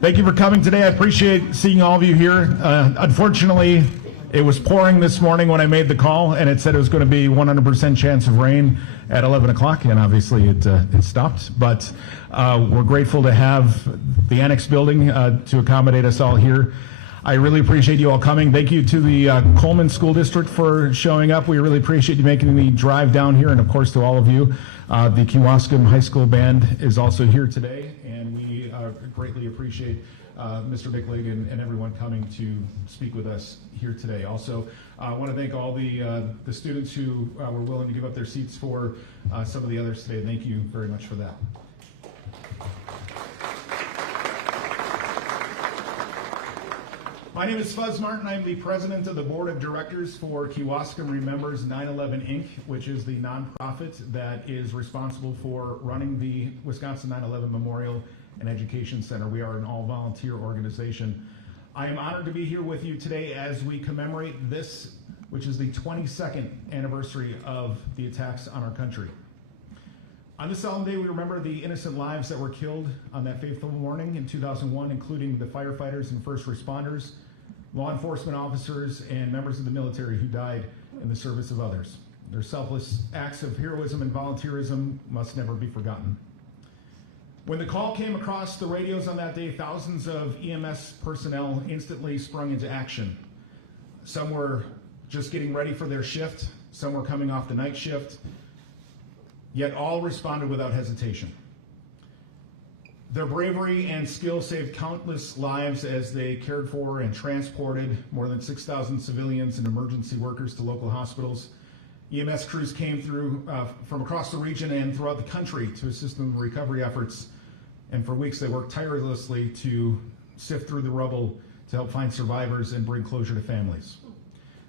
Thank you for coming today. I appreciate seeing all of you here. Unfortunately, it was pouring this morning when I made the call, and it said it was going to be 100% chance of rain at 11 o'clock, and obviously it stopped. But we're grateful to have the Annex building to accommodate us all here. I really appreciate you all coming. Thank you to the Coleman School District for showing up. We really appreciate you making the drive down here, and of course to all of you. The Kewaskum High School Band is also here today, and we greatly appreciate Mr. Bicklig and everyone coming to speak with us here today. Also, I want to thank all the students who were willing to give up their seats for some of the others today. Thank you very much for that. My name is Fuzz Martin. I'm the president of the board of directors for Kewaskum Remembers 9/11 Inc., which is the nonprofit that is responsible for running the Wisconsin 9/11 Memorial and Education Center. We are an all-volunteer organization. I am honored to be here with you today as we commemorate this, which is the 22nd anniversary of the attacks on our country. On this solemn day, we remember the innocent lives that were killed on that fateful morning in 2001, including the firefighters and first responders, law enforcement officers, and members of the military who died in the service of others. Their selfless acts of heroism and volunteerism must never be forgotten. When the call came across the radios on that day, thousands of EMS personnel instantly sprung into action. Some were just getting ready for their shift, some were coming off the night shift, yet all responded without hesitation. Their bravery and skill saved countless lives as they cared for and transported more than 6,000 civilians and emergency workers to local hospitals. EMS crews came through from across the region and throughout the country to assist in recovery efforts. And for weeks, they worked tirelessly to sift through the rubble to help find survivors and bring closure to families.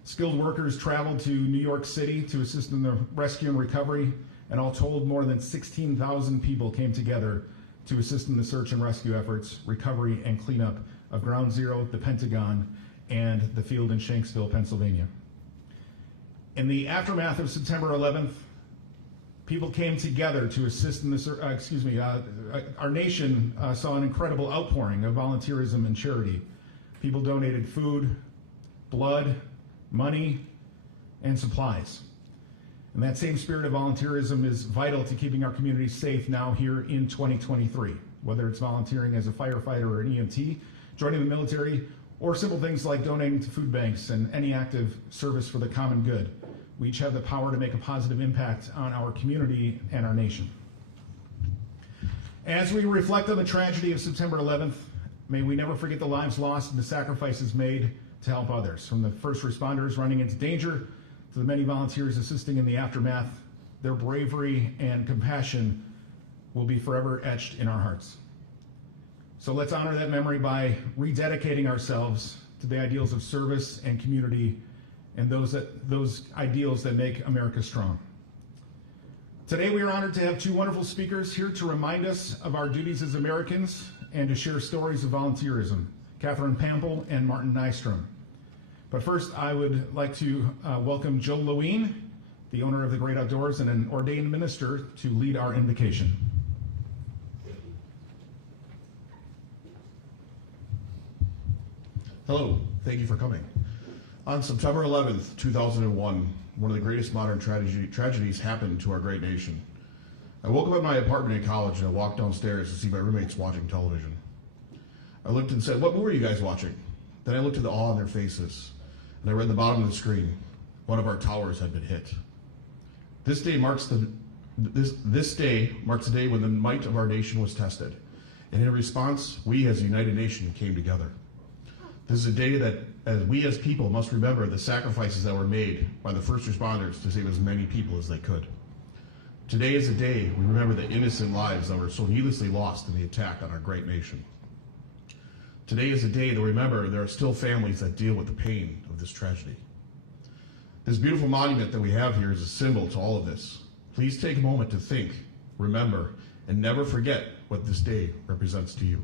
Skilled workers traveled to New York City to assist in the rescue and recovery, and all told, more than 16,000 people came together to assist in the search and rescue efforts, recovery, and cleanup of Ground Zero, the Pentagon, and the field in Shanksville, Pennsylvania. In the aftermath of September 11th, people came together to assist in the our nation saw an incredible outpouring of volunteerism and charity. People donated food, blood, money, and supplies. And that same spirit of volunteerism is vital to keeping our communities safe now here in 2023, whether it's volunteering as a firefighter or an EMT, joining the military, or simple things like donating to food banks and any active service for the common good. We each have the power to make a positive impact on our community and our nation. As we reflect on the tragedy of September 11th, may we never forget the lives lost and the sacrifices made to help others, from the first responders running into danger to the many volunteers assisting in the aftermath. Their bravery and compassion will be forever etched in our hearts. So let's honor that memory by rededicating ourselves to the ideals of service and community and those ideals that make America strong. Today we are honored to have two wonderful speakers here to remind us of our duties as Americans and to share stories of volunteerism, Catherine Pample and Martin Nystrom. But first, I would like to welcome Joe Lewine, the owner of the Great Outdoors and an ordained minister, to lead our invocation. Hello, thank you for coming. On September 11th, 2001, one of the greatest modern tragedies happened to our great nation. I woke up at my apartment in college and I walked downstairs to see my roommates watching television. I looked and said, "What movie are you guys watching?" Then I looked at the awe on their faces, and I read the bottom of the screen. One of our towers had been hit. This day marks the day when the might of our nation was tested, and in response, we as a united nation came together. This is a day that we as people must remember the sacrifices that were made by the first responders to save as many people as they could. Today is a day we remember the innocent lives that were so needlessly lost in the attack on our great nation. Today is a day to remember there are still families that deal with the pain of this tragedy. This beautiful monument that we have here is a symbol to all of this. Please take a moment to think, remember, and never forget what this day represents to you.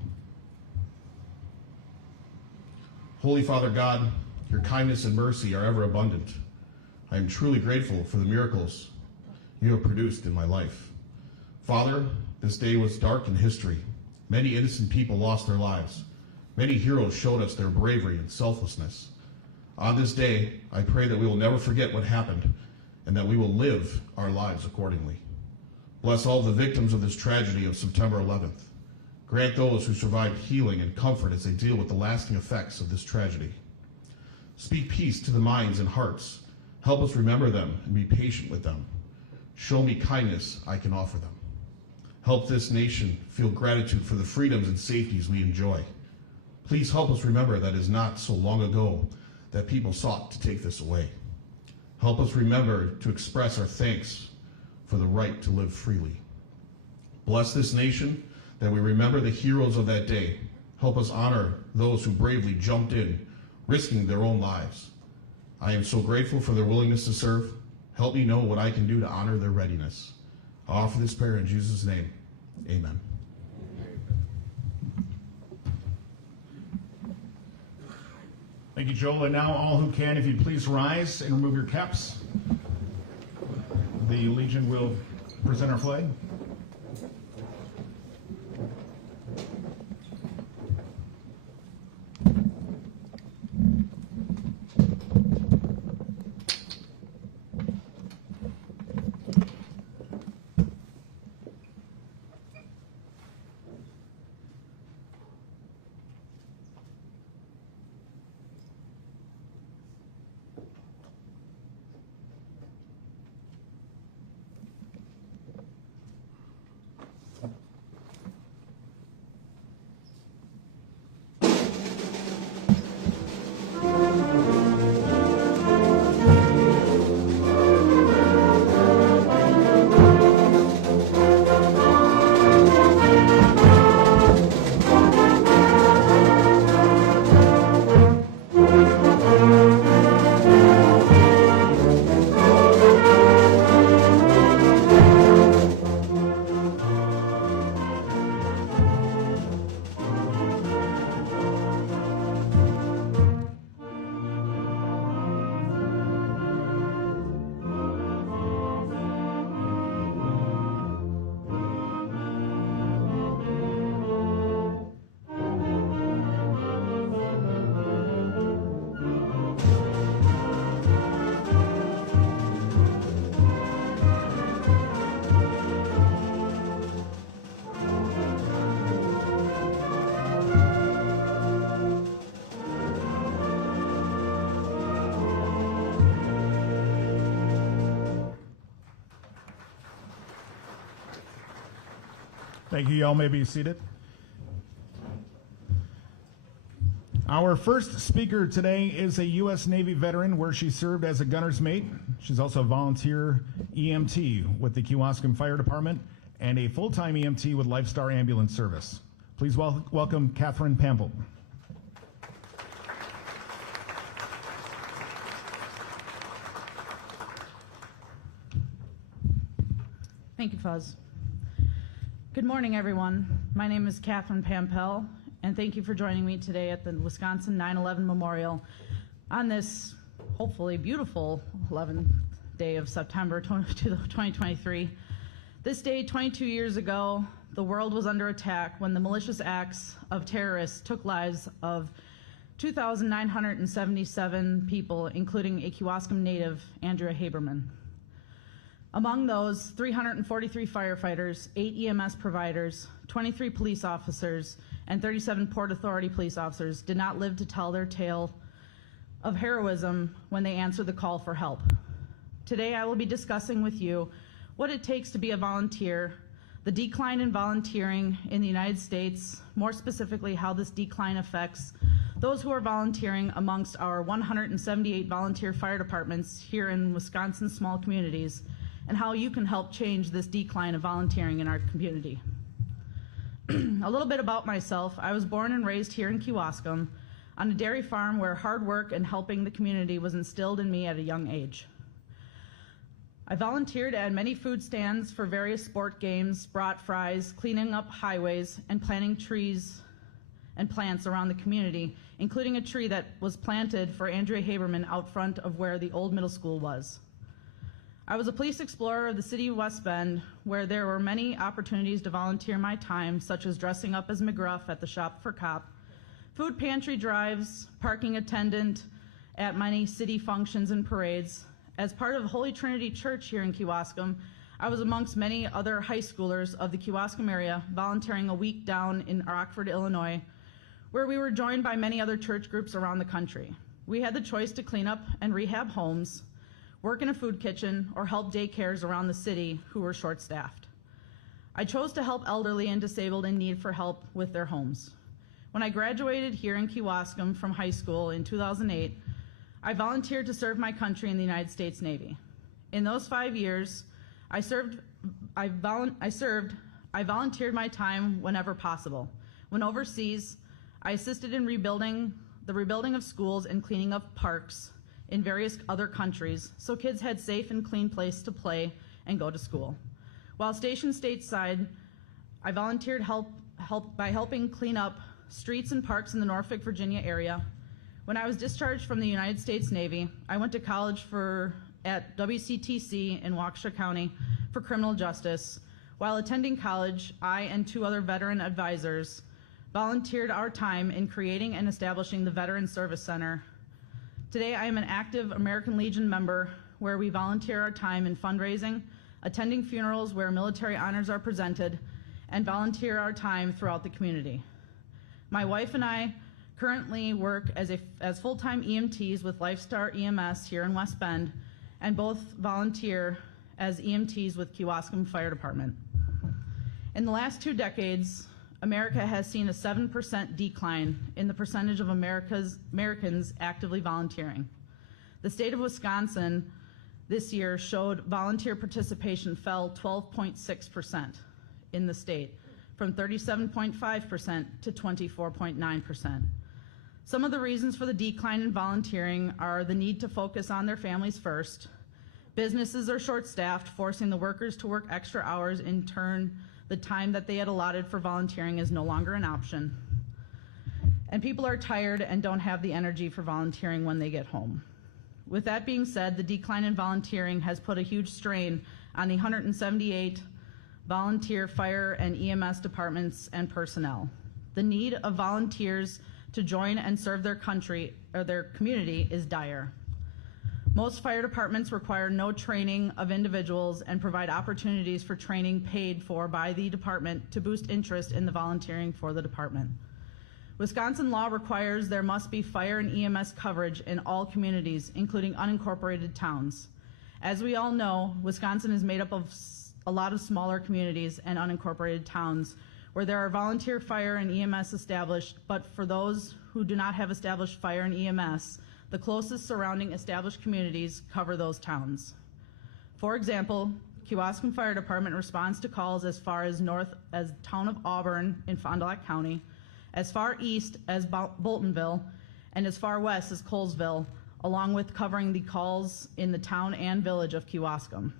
Holy Father God, your kindness and mercy are ever abundant. I am truly grateful for the miracles you have produced in my life. Father, this day was dark in history. Many innocent people lost their lives. Many heroes showed us their bravery and selflessness. On this day, I pray that we will never forget what happened and that we will live our lives accordingly. Bless all the victims of this tragedy of September 11th. Grant those who survived healing and comfort as they deal with the lasting effects of this tragedy. Speak peace to the minds and hearts. Help us remember them and be patient with them. Show me kindness I can offer them. Help this nation feel gratitude for the freedoms and safeties we enjoy. Please help us remember that it is not so long ago that people sought to take this away. Help us remember to express our thanks for the right to live freely. Bless this nation that we remember the heroes of that day. Help us honor those who bravely jumped in, risking their own lives. I am so grateful for their willingness to serve. Help me know what I can do to honor their readiness. I offer this prayer in Jesus' name. Amen. Thank you, Joel. And now all who can, if you please rise and remove your caps. The Legion will present our flag. Thank you. Y'all may be seated. Our first speaker today is a U.S. Navy veteran where she served as a gunner's mate. She's also a volunteer EMT with the Kewaskum Fire Department and a full-time EMT with Lifestar Ambulance Service. Please welcome Catherine Pample. Thank you, Fuzz. Good morning, everyone. My name is Catherine Pample, and thank you for joining me today at the Wisconsin 9/11 Memorial on this hopefully beautiful 11th day of September 2023. This day, 22 years ago, the world was under attack when the malicious acts of terrorists took lives of 2,977 people, including a Kewaskum native, Andrea Haberman. Among those, 343 firefighters, 8 EMS providers, 23 police officers, and 37 Port Authority police officers did not live to tell their tale of heroism when they answered the call for help. Today, I will be discussing with you what it takes to be a volunteer, the decline in volunteering in the United States, more specifically how this decline affects those who are volunteering amongst our 178 volunteer fire departments here in Wisconsin's small communities, and how you can help change this decline of volunteering in our community. A little bit about myself. I was born and raised here in Kewaskum on a dairy farm where hard work and helping the community was instilled in me at a young age. I volunteered at many food stands for various sport games, brought fries, cleaning up highways, and planting trees and plants around the community, including a tree that was planted for Andrea Haberman out front of where the old middle school was. I was a police explorer of the city of West Bend, where there were many opportunities to volunteer my time, such as dressing up as McGruff at the Shop for Cop, food pantry drives, parking attendant at many city functions and parades. As part of Holy Trinity Church here in Kewaskum, I was amongst many other high schoolers of the Kewaskum area volunteering a week down in Rockford, Illinois, where we were joined by many other church groups around the country. We had the choice to clean up and rehab homes, work in a food kitchen, or help daycares around the city who were short-staffed. I chose to help elderly and disabled in need for help with their homes. When I graduated here in Kewaskum from high school in 2008, I volunteered to serve my country in the United States Navy. In those 5 years, I volunteered my time whenever possible. When overseas, I assisted in the rebuilding of schools and cleaning up parks in various other countries so kids had safe and clean place to play and go to school. While stationed stateside, I volunteered by helping clean up streets and parks in the Norfolk, Virginia area. When I was discharged from the United States Navy, I went to college at WCTC in Waukesha County for criminal justice. While attending college, I and 2 other veteran advisors volunteered our time in creating and establishing the Veteran Service Center. Today, I am an active American Legion member where we volunteer our time in fundraising, attending funerals where military honors are presented, and volunteer our time throughout the community. My wife and I currently work as full-time EMTs with Lifestar EMS here in West Bend, and both volunteer as EMTs with Kewaskum Fire Department. In the last 2 decades, America has seen a 7% decline in the percentage of Americans actively volunteering. The state of Wisconsin this year showed volunteer participation fell 12.6% in the state, from 37.5% to 24.9%. Some of the reasons for the decline in volunteering are the need to focus on their families first. Businesses are short-staffed, forcing the workers to work extra hours. In turn, the time that they had allotted for volunteering is no longer an option. And people are tired and don't have the energy for volunteering when they get home. With that being said, the decline in volunteering has put a huge strain on the 178 volunteer fire and EMS departments and personnel. The need of volunteers to join and serve their country or their community is dire. Most fire departments require no training of individuals and provide opportunities for training paid for by the department to boost interest in the volunteering for the department. Wisconsin law requires there must be fire and EMS coverage in all communities, including unincorporated towns. As we all know, Wisconsin is made up of a lot of smaller communities and unincorporated towns where there are volunteer fire and EMS established, but for those who do not have established fire and EMS, the closest surrounding established communities cover those towns. For example, Kewaskum Fire Department responds to calls as far as north as town of Auburn in Fond du Lac County, as far east as Boltonville, and as far west as Colesville, along with covering the calls in the town and village of Kewaskum.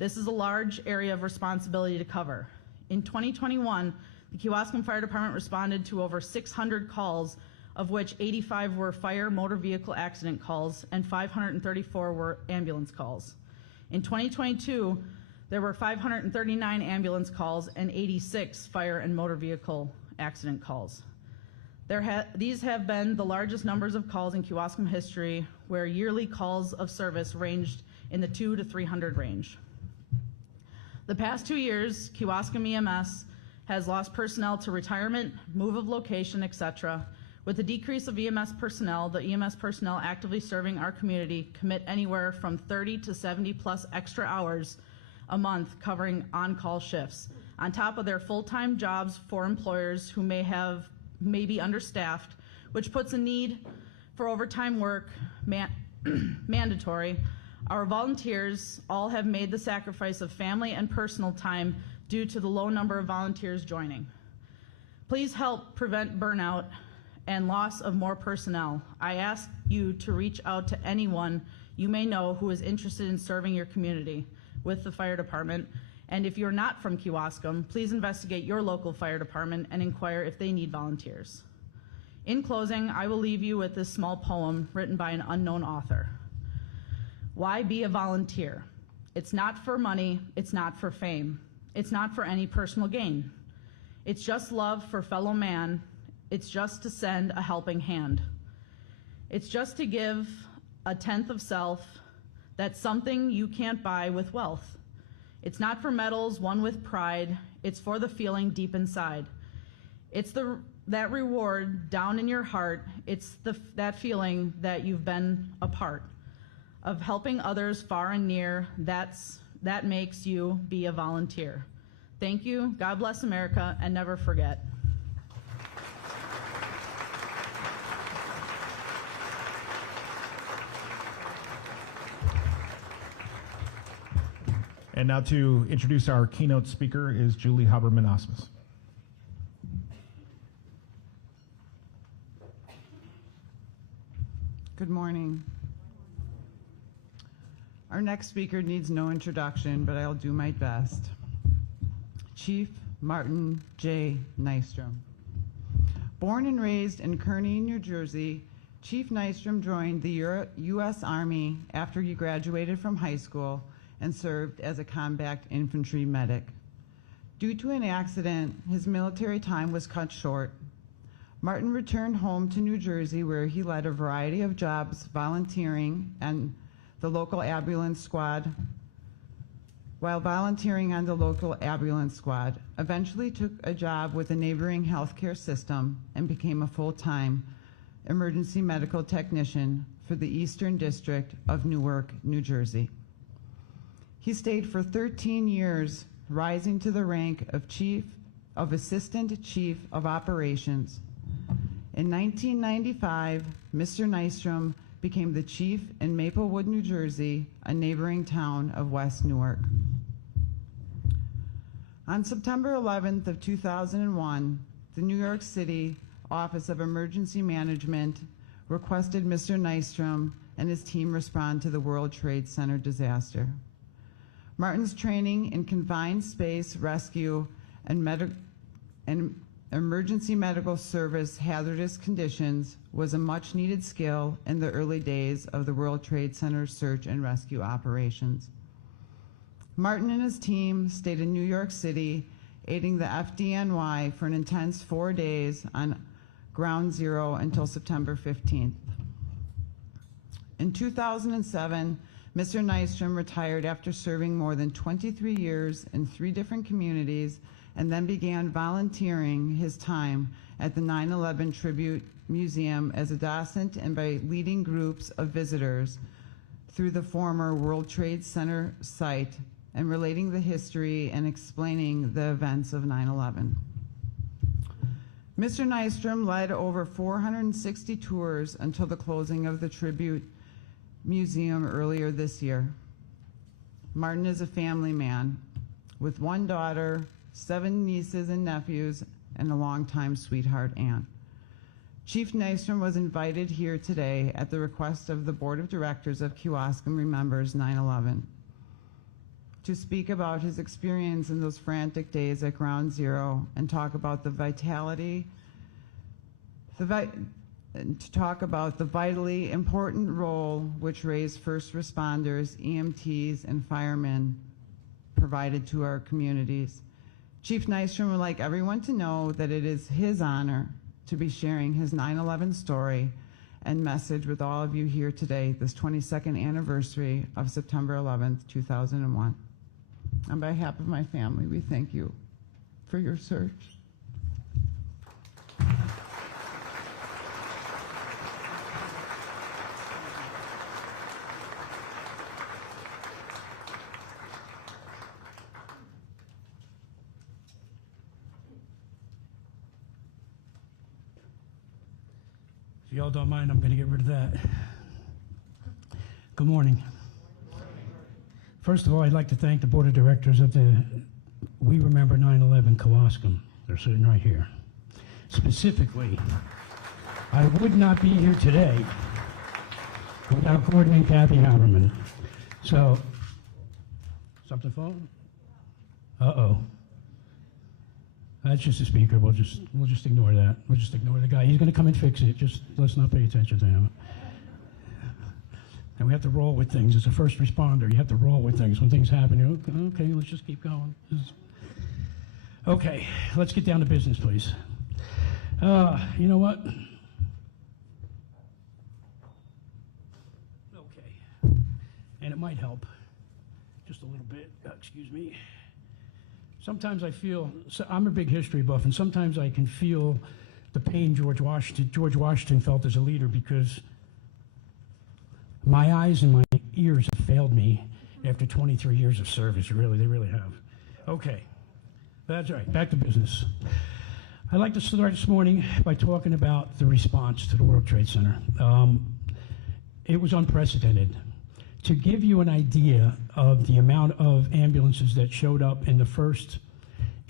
This is a large area of responsibility to cover. In 2021, the Kewaskum Fire Department responded to over 600 calls, of which 85 were fire motor vehicle accident calls and 534 were ambulance calls. In 2022, there were 539 ambulance calls and 86 fire and motor vehicle accident calls. These have been the largest numbers of calls in Kewaskum history, where yearly calls of service ranged in the 200 to 300 range. The past 2 years, Kewaskum EMS has lost personnel to retirement, move of location, etc. With the decrease of EMS personnel, the EMS personnel actively serving our community commit anywhere from 30 to 70 plus extra hours a month covering on-call shifts, on top of their full-time jobs for employers who may be understaffed, which puts a need for overtime work mandatory. Our volunteers all have made the sacrifice of family and personal time due to the low number of volunteers joining. Please help prevent burnout and loss of more personnel. I ask you to reach out to anyone you may know who is interested in serving your community with the fire department. And if you're not from Kewaskum, please investigate your local fire department and inquire if they need volunteers. In closing, I will leave you with this small poem written by an unknown author. Why be a volunteer? It's not for money, it's not for fame, it's not for any personal gain. It's just love for fellow man It's just to send a helping hand. It's just to give a tenth of self. That's something you can't buy with wealth. It's not for medals won with pride. It's for the feeling deep inside. It's that reward down in your heart. It's that feeling that you've been a part of, helping others far and near. That makes you be a volunteer. Thank you. God bless America, and never forget. And now to introduce our keynote speaker is Julie Haberman-Osmus. Good morning. Our next speaker needs no introduction, but I'll do my best. Chief Martin J. Nystrom. Born and raised in Kearney, New Jersey, Chief Nystrom joined the U.S. Army after he graduated from high school and served as a combat infantry medic. Due to an accident, his military time was cut short. Martin returned home to New Jersey, where he led a variety of jobs volunteering and the local ambulance squad, eventually took a job with a neighboring healthcare system and became a full-time emergency medical technician for the Eastern District of Newark, New Jersey. He stayed for 13 years, rising to the rank of Assistant Chief of Operations. In 1995, Mr. Nystrom became the chief in Maplewood, New Jersey, a neighboring town of West Newark. On September 11th of 2001, the New York City Office of Emergency Management requested Mr. Nystrom and his team respond to the World Trade Center disaster. Martin's training in confined space rescue and emergency medical service hazardous conditions was a much-needed skill in the early days of the World Trade Center search and rescue operations. Martin and his team stayed in New York City, aiding the FDNY for an intense 4 days on Ground Zero until September 15th. In 2007, Mr. Nystrom retired after serving more than 23 years in 3 different communities, and then began volunteering his time at the 9/11 Tribute Museum as a docent and by leading groups of visitors through the former World Trade Center site and relating the history and explaining the events of 9/11. Mr. Nystrom led over 460 tours until the closing of the Tribute Museum earlier this year. Martin is a family man with 1 daughter, 7 nieces and nephews, and a longtime sweetheart aunt. Chief Nystrom was invited here today at the request of the Board of Directors of Kewaskum Remembers 9/11 to speak about his experience in those frantic days at Ground Zero and talk about the vitally important role which raised first responders, EMTs, and firemen provided to our communities. Chief Nystrom would like everyone to know that it is his honor to be sharing his 9/11 story and message with all of you here today, this 22nd anniversary of September 11th, 2001. On behalf of my family, we thank you for your search. If y'all don't mind, I'm going to get rid of that. Good morning. First of all, I'd like to thank the Board of Directors of the We Remember 9/11 Kewaskum. They're sitting right here. Specifically, I would not be here today without Gordon and Kathy Haberman. So, something phone? Uh-oh. That's just a speaker. We'll just ignore that. We'll just ignore the guy. He's going to come and fix it. Just let's not pay attention to him. And we have to roll with things. As a first responder, you have to roll with things. When things happen, you go, okay, let's just keep going. Okay, let's get down to business, please. You know what? Okay. And it might help just a little bit. Excuse me. Sometimes I feel, so I'm a big history buff, and sometimes I can feel the pain George Washington felt as a leader, because my eyes and my ears have failed me after 23 years of service. Really, they really have. Okay. That's right. Back to business. I'd like to start this morning by talking about the response to the World Trade Center. It was unprecedented. To give you an idea of the amount of ambulances that showed up in the first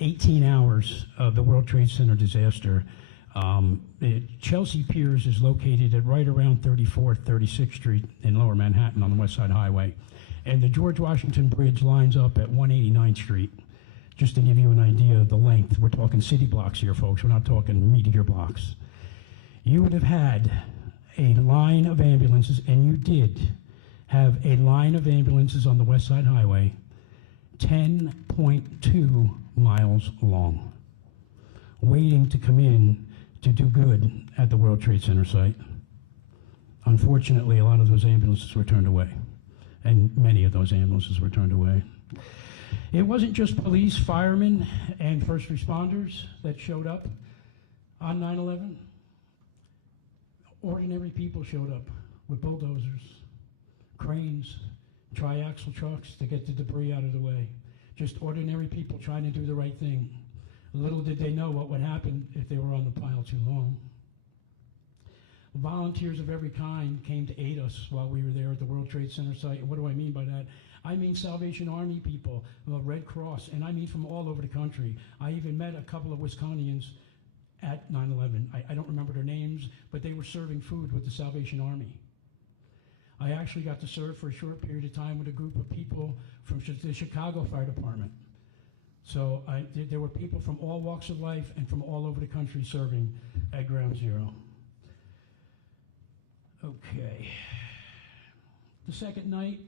18 hours of the World Trade Center disaster, Chelsea Piers is located at right around 34th, 36th Street in Lower Manhattan on the West Side Highway. And the George Washington Bridge lines up at 189th Street. Just to give you an idea of the length, we're talking city blocks here, folks. We're not talking meteor blocks. You would have had a line of ambulances, and you did have a line of ambulances on the West Side Highway 10.2 miles long, waiting to come in to do good at the World Trade Center site. Unfortunately, a lot of those ambulances were turned away, and many of those ambulances were turned away. It wasn't just police, firemen, and first responders that showed up on 9/11. Ordinary people showed up with bulldozers, cranes, triaxle trucks to get the debris out of the way. Just ordinary people trying to do the right thing. Little did they know what would happen if they were on the pile too long. Volunteers of every kind came to aid us while we were there at the World Trade Center site. What do I mean by that? I mean Salvation Army people, the Red Cross, and I mean from all over the country. I even met a couple of Wisconsinians at 9/11. I don't remember their names, but they were serving food with the Salvation Army. I actually got to serve for a short period of time with a group of people from the Chicago Fire Department. So there were people from all walks of life and from all over the country serving at Ground Zero. Okay. The second night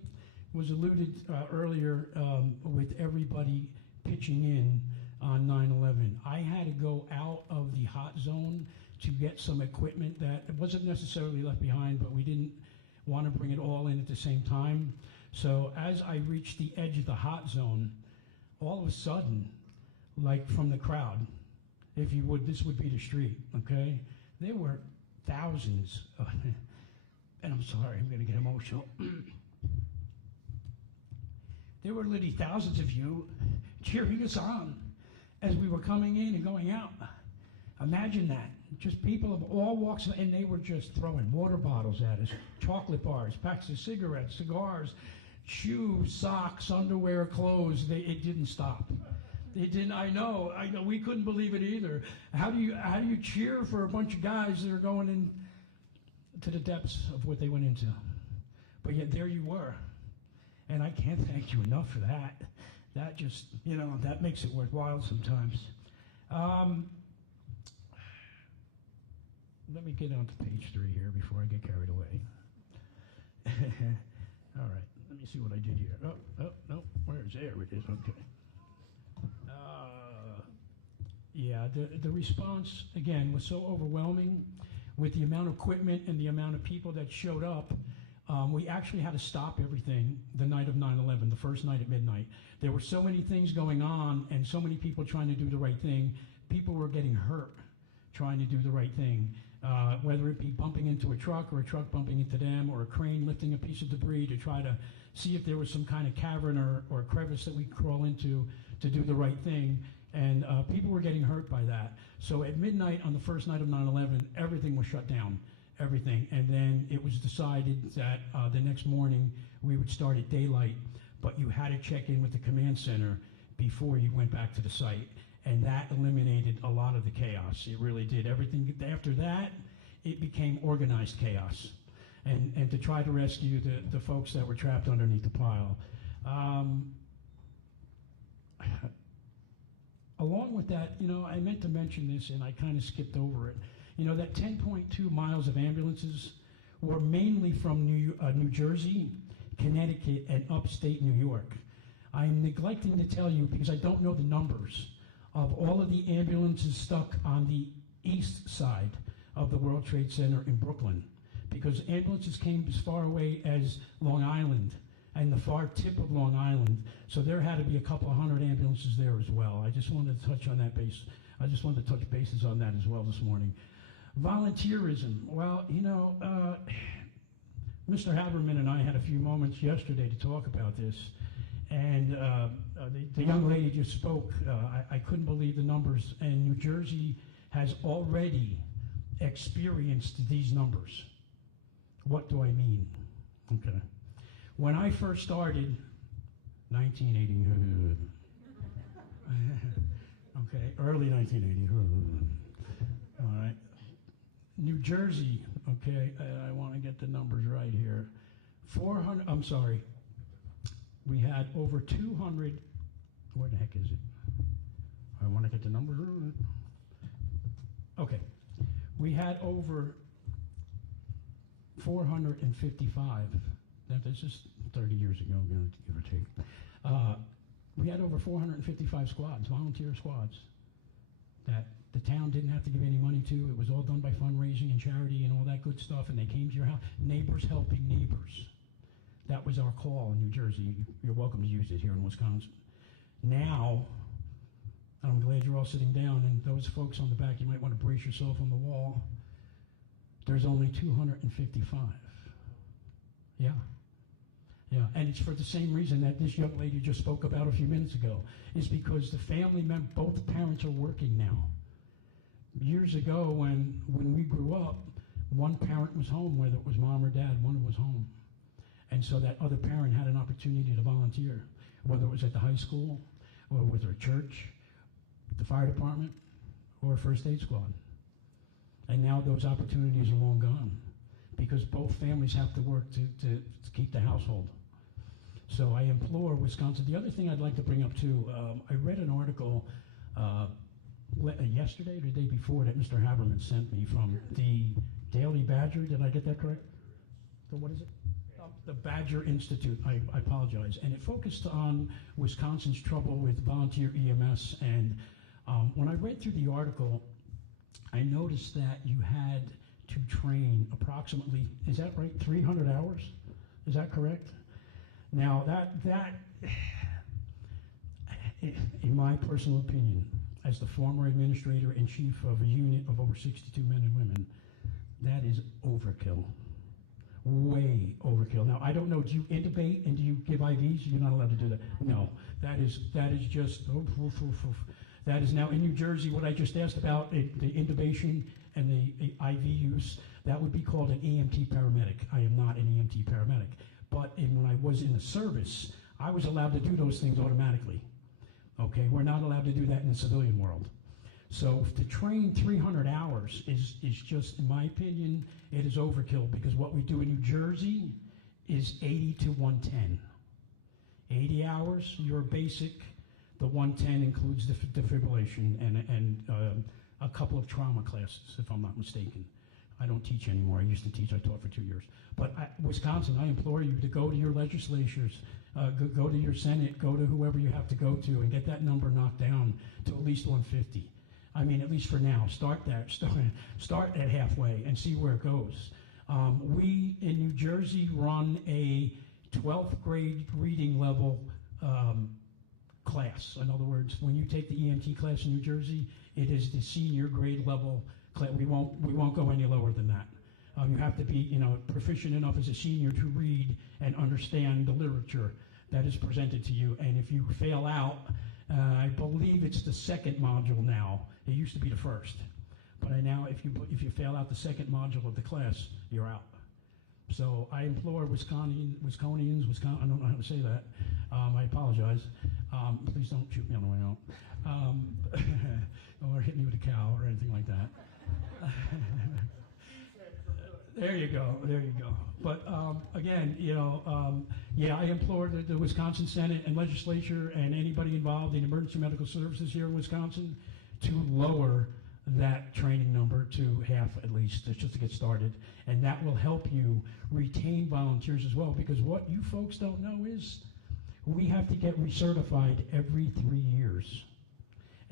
was alluded earlier with everybody pitching in on 9/11. I had to go out of the hot zone to get some equipment that wasn't necessarily left behind, but we didn't want to bring it all in at the same time. So as I reached the edge of the hot zone, all of a sudden, like from the crowd, if you would, this would be the street, okay? There were thousands, and I'm sorry, I'm gonna get emotional. There were literally thousands of you cheering us on as we were coming in and going out. Imagine that. Just people of all walks, and they were just throwing water bottles at us, chocolate bars, packs of cigarettes, cigars, shoes, socks, underwear, clothes. It didn't stop. It didn't. I know. We couldn't believe it either. How do you cheer for a bunch of guys that are going in to the depths of what they went into? But yet there you were, and I can't thank you enough for that. That just, that makes it worthwhile sometimes. Let me get on to page 3 here before I get carried away. All right, let me see what I did here. No, where's there? It is, okay. Yeah, the response, again, was so overwhelming with the amount of equipment and the amount of people that showed up. We actually had to stop everything the night of 9/11, the first night at midnight. There were so many things going on and so many people trying to do the right thing. People were getting hurt trying to do the right thing, whether it be bumping into a truck or a truck bumping into them or a crane lifting a piece of debris to try to see if there was some kind of cavern or crevice that we could crawl into to do the right thing. And people were getting hurt by that. So at midnight on the first night of 9/11, everything was shut down. Everything. And then it was decided that the next morning we would start at daylight, but you had to check in with the command center before you went back to the site. And that eliminated a lot of the chaos. It really did. Everything after that, it became organized chaos. And to try to rescue the folks that were trapped underneath the pile. Along with that, I meant to mention this and I kind of skipped over it. That 10.2 miles of ambulances were mainly from New Jersey, Connecticut, and upstate New York. I'm neglecting to tell you, because I don't know the numbers, of all of the ambulances stuck on the east side of the World Trade Center in Brooklyn, because ambulances came as far away as Long Island and the far tip of Long Island, so there had to be a couple of hundred ambulances there as well. I just wanted to touch on that base. I just wanted to touch bases on that as well this morning. Volunteerism. Well, you know, Mr. Haberman and I had a few moments yesterday to talk about this, and the young lady just spoke. I couldn't believe the numbers, and New Jersey has already experienced these numbers. What do I mean? Okay. When I first started, 1980, okay, early 1980, all right. New Jersey, okay, I want to get the numbers right here. 400, I'm sorry, we had over 200, where the heck is it? I want to get the numbers right. Okay, we had over 455, this is 30 years ago, give or take. We had over 455 squads, volunteer squads, that the town didn't have to give any money to. It was all done by fundraising and charity and all that good stuff, and they came to your house, neighbors helping neighbors. That was our call in New Jersey. You're welcome to use it here in Wisconsin. Now, I'm glad you're all sitting down, and those folks on the back, you might want to brace yourself on the wall. There's only 255. Yeah. Yeah, and it's for the same reason that this young lady just spoke about a few minutes ago, is because the family member, both parents are working now. Years ago, when we grew up, one parent was home, whether it was mom or dad, one was home. And so that other parent had an opportunity to volunteer, whether it was at the high school, or with their church, the fire department, or first aid squad. And now those opportunities are long gone, because both families have to work to keep the household. So I implore Wisconsin. The other thing I'd like to bring up too, I read an article yesterday or the day before that Mr. Haberman sent me from the Daily Badger. Did I get that correct? So what is it? The Badger Institute. I apologize. And it focused on Wisconsin's trouble with volunteer EMS. And when I read through the article, I noticed that you had to train approximately, is that right, 300 hours? Is that correct? Now, that in my personal opinion, as the former administrator and chief of a unit of over 62 men and women, that is overkill. Way overkill. Now, I don't know, do you intubate and do you give IVs? You're not allowed to do that. No, that is just, that is now in New Jersey, what I just asked about, the intubation and the IV use, that would be called an EMT paramedic. I am not an EMT paramedic. But when I was in the service, I was allowed to do those things automatically. Okay, we're not allowed to do that in the civilian world. So to train 300 hours is just, in my opinion, it is overkill, because what we do in New Jersey is 80 to 110. 80 hours, your basic. The 110 includes defibrillation and a couple of trauma classes, if I'm not mistaken. I don't teach anymore. I used to teach. I taught for 2 years. But Wisconsin, I implore you to go to your legislatures, go to your Senate, go to whoever you have to go to, and get that number knocked down to at least 150. I mean, at least for now. Start at halfway and see where it goes. We in New Jersey run a 12th grade reading level class. In other words, when you take the EMT class in New Jersey, it is the senior grade level class. We won't go any lower than that. You have to be, proficient enough as a senior to read and understand the literature that is presented to you. And if you fail out, I believe it's the second module now. It used to be the first, but now if you fail out the second module of the class, you're out. So I implore Wisconians, I don't know how to say that. I apologize. Please don't shoot me on the way out, or hit me with a cow or anything like that. There you go. But again, yeah, I implore the Wisconsin Senate and legislature and anybody involved in emergency medical services here in Wisconsin to lower that training number to half at least, just to get started. And that will help you retain volunteers as well, because what you folks don't know is we have to get recertified every 3 years.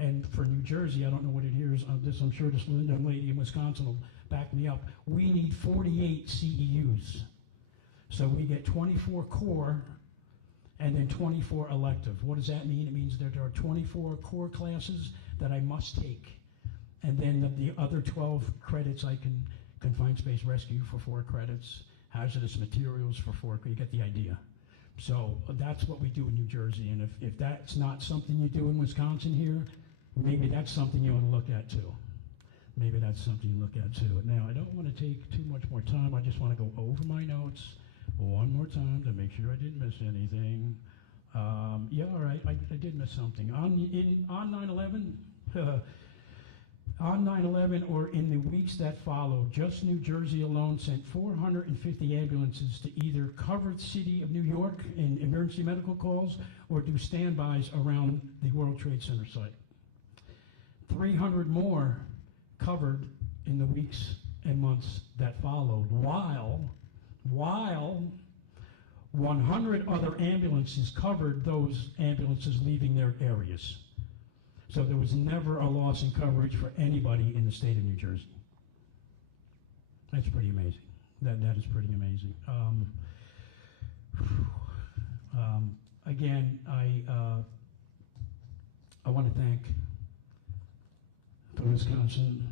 And for New Jersey, I don't know what it is, I'm sure this young lady in Wisconsin will back me up. We need 48 CEUs. So we get 24 core and then 24 elective. What does that mean? It means that there are 24 core classes that I must take. And then the other 12 credits I can confined space rescue for 4 credits, hazardous materials for 4, you get the idea. So that's what we do in New Jersey, and if that's not something you do in Wisconsin here, maybe that's something you want to look at too. Maybe that's something you look at too. Now, I don't want to take too much more time. I just want to go over my notes one more time to make sure I didn't miss anything. Yeah, all right, I did miss something. On 9/11, on 9/11 or in the weeks that followed, just New Jersey alone sent 450 ambulances to either cover the city of New York in emergency medical calls or do standbys around the World Trade Center site. 300 more covered in the weeks and months that followed, while 100 other ambulances covered those ambulances leaving their areas. So there was never a loss in coverage for anybody in the state of New Jersey. That's pretty amazing. That is pretty amazing. Again, I want to thank the Wisconsin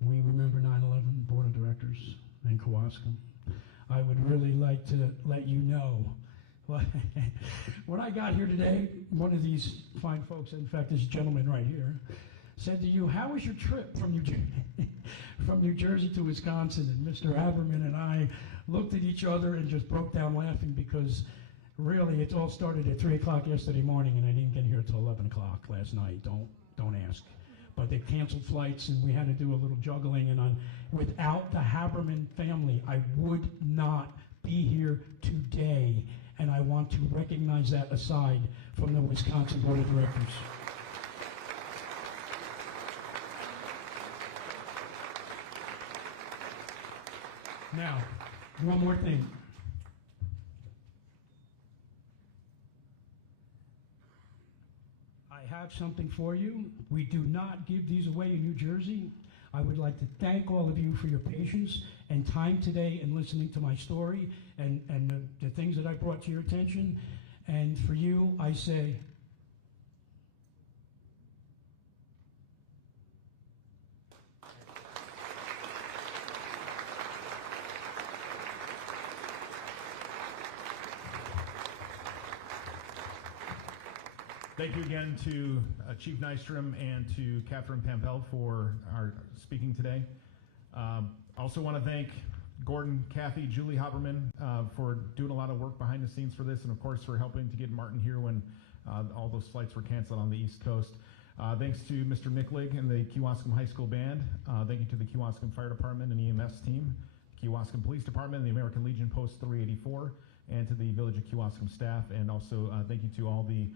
We Remember 9/11 Board of Directors and Kewaskum. I would really like to let you know, when I got here today, one of these fine folks, in fact, this gentleman right here, said to you, "How was your trip from New Jersey to Wisconsin?" And Mr. Haberman and I looked at each other and just broke down laughing because really it all started at 3 o'clock yesterday morning and I didn't get here till 11 o'clock last night. Don't ask. But they canceled flights and we had to do a little juggling, and without the Haberman family, I would not be here today. And I want to recognize that aside from the Wisconsin Board of Directors. Now, one more thing. I have something for you. We do not give these away in New Jersey. I would like to thank all of you for your patience and time today and listening to my story and the things that I brought to your attention. And for you, I say, Thank you again to Chief Nystrom and to Catherine Pample for our speaking today. Also want to thank Gordon, Kathy, Julie Haberman for doing a lot of work behind the scenes for this, and of course for helping to get Martin here when all those flights were canceled on the East Coast. Thanks to Mr. Micklig and the Kewaskum High School Band. Thank you to the Kewaskum Fire Department and EMS team, Kewaskum Police Department, and the American Legion Post 384, and to the Village of Kewaskum staff, and also thank you to all the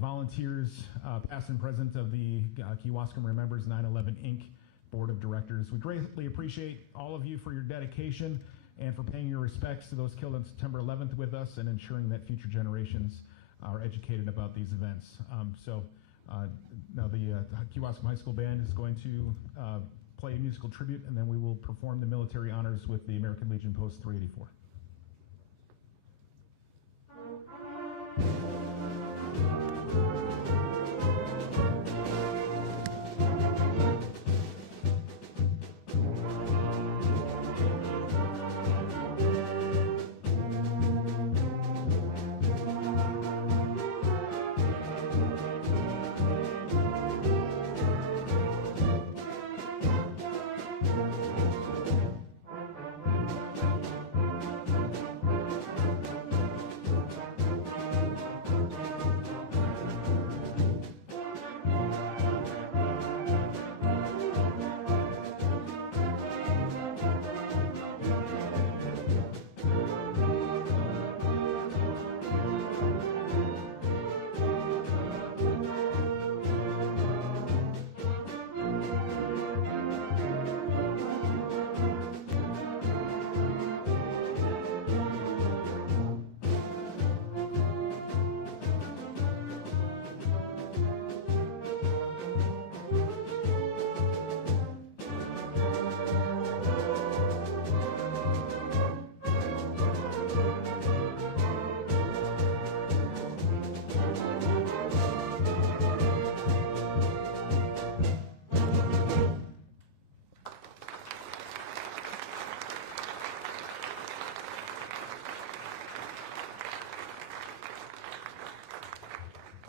volunteers, past and present, of the Kewaskum Remembers 9/11 Inc. Board of Directors. We greatly appreciate all of you for your dedication and for paying your respects to those killed on September 11th with us and ensuring that future generations are educated about these events. Now the Kewaskum High School Band is going to play a musical tribute, and then we will perform the military honors with the American Legion Post 384.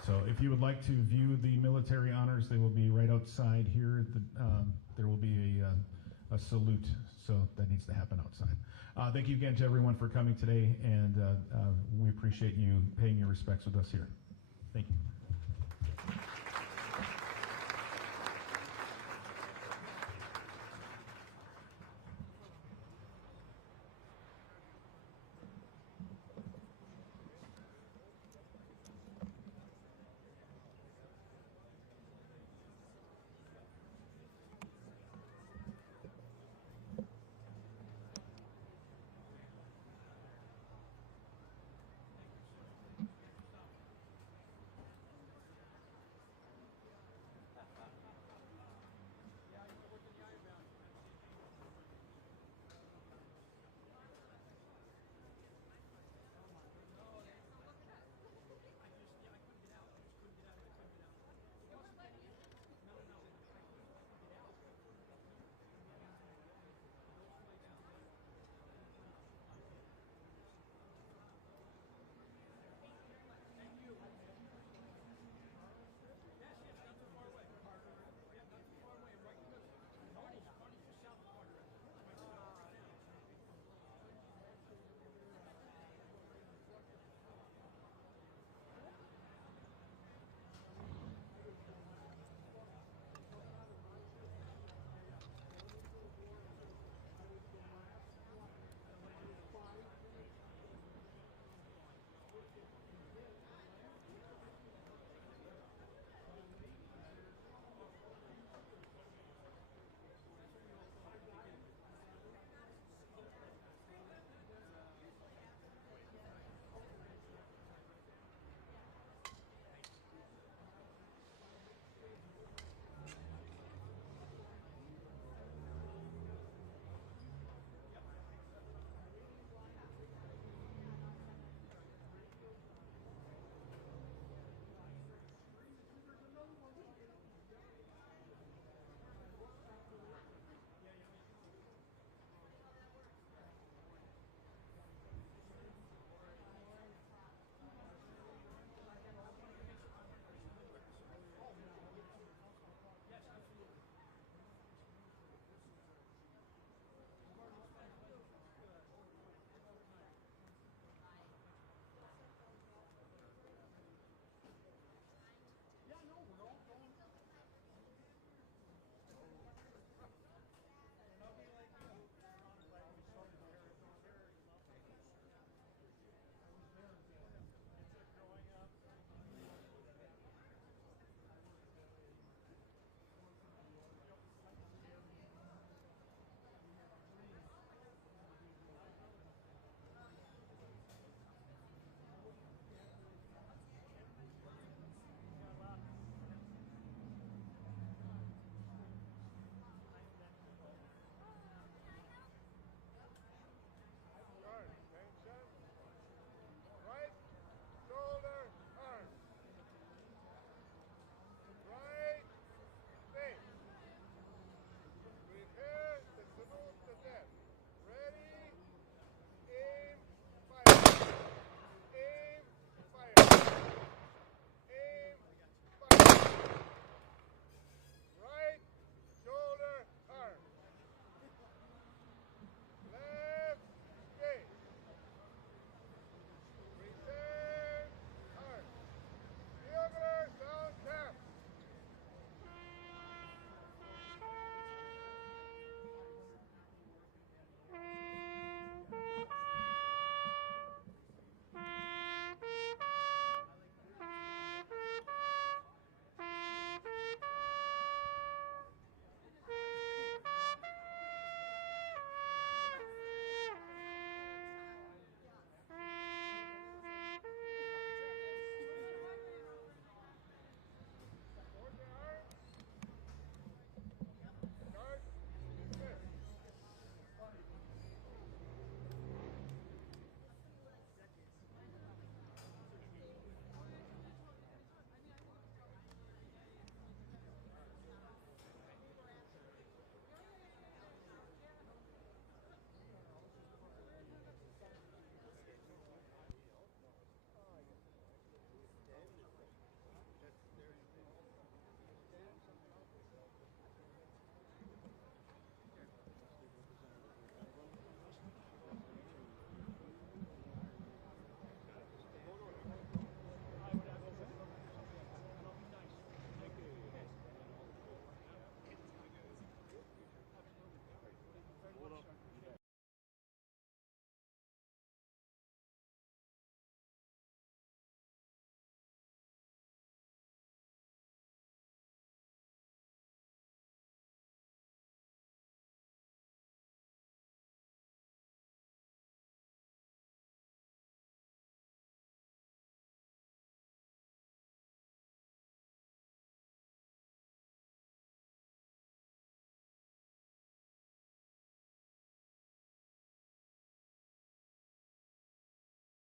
So if you would like to view the military honors, they will be right outside here. There will be a salute, so that needs to happen outside. Thank you again to everyone for coming today, and we appreciate you paying your respects with us here. Thank you.